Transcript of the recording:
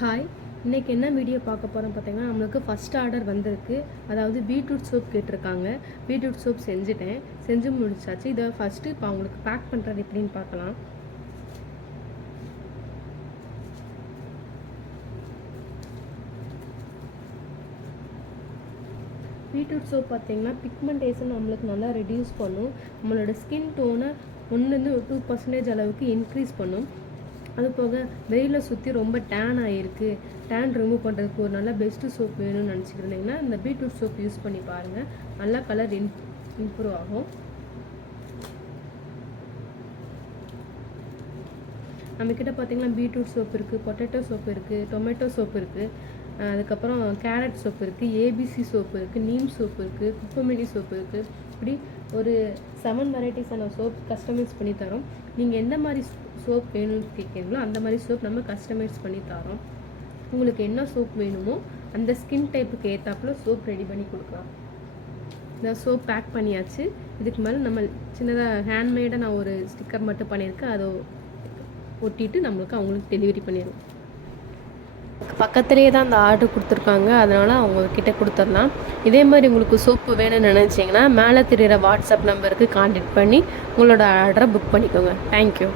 Hi, இன்றைக்கி என்ன video பார்க்க போகிறோம் பார்த்தீங்கன்னா, நம்மளுக்கு ஃபஸ்ட் ஆர்டர் வந்திருக்கு. அதாவது பீட்ரூட் சோப் கேட்டிருக்காங்க. பீட்ரூட் சோப் செஞ்சு முடிச்சாச்சு. இதை ஃபஸ்ட்டு இப்போ அவங்களுக்கு பேக் பண்ணுறது எப்படின்னு பார்க்கலாம். பீட்ரூட் சோப் பார்த்தீங்கன்னா பிக்மெண்டேஷன் நம்மளுக்கு நல்லா ரெடியூஸ் பண்ணும். நம்மளோட ஸ்கின் டோனை 1-2% அளவுக்கு இன்க்ரீஸ் பண்ணும். அது போக வெயிலில் சுற்றி ரொம்ப டேன் ஆகிருக்கு, டேன் ரிமூவ் பண்ணுறதுக்கு ஒரு நல்ல பெஸ்ட்டு சோப் வேணும்னு நினச்சிக்கிருந்தீங்கன்னா இந்த பீட்ரூட் சோப் யூஸ் பண்ணி பாருங்கள். நல்லா கலர் இம்ப்ரூவ் ஆகும். நம்மக்கிட்ட பார்த்திங்கன்னா பீட்ரூட் சோப் இருக்குது, பொட்டேட்டோ சோப் இருக்குது, டொமேட்டோ சோப் இருக்குது, அதுக்கப்புறம் கேரட் சோப் இருக்குது, ஏபிசி சோப்பு இருக்குது, நீம் சோப்பு இருக்குது, குப்பமேனி சோப்பு இருக்குது. இப்படி ஒரு 7 வெரைட்டிஸான சோப் கஸ்டமைஸ் பண்ணி தரோம். நீங்கள் எந்த மாதிரி சோப் வேணும்னு கேட்குறீங்களோ அந்த மாதிரி சோப் நம்ம கஸ்டமைஸ் பண்ணி தரோம். உங்களுக்கு என்ன சோப் வேணுமோ அந்த ஸ்கின் டைப்புக்கு ஏற்றாப்புல சோப் ரெடி பண்ணி கொடுக்கலாம். இந்த சோப் பேக் பண்ணியாச்சு. இதுக்கு மேலே நம்ம சின்னதாக ஹேண்ட்மேடாக நான் ஒரு ஸ்டிக்கர் மட்டும் பண்ணியிருக்கேன். அதை ஒட்டிட்டு நம்மளுக்கு அவங்களுக்கு டெலிவரி பண்ணிடுவோம். பக்கத்துலேயே தான் அந்த ஆர்டர் கொடுத்துருக்காங்க, அதனால் அவங்கக்கிட்ட கொடுத்துடலாம். இதே மாதிரி உங்களுக்கு சோப்பு வேணும்னு நினச்சிங்கன்னா மேலே தெரிகிற வாட்ஸ்அப் நம்பருக்கு கான்டாக்ட் பண்ணி உங்களோட ஆர்டரை புக் பண்ணிக்கோங்க. தேங்க்யூ.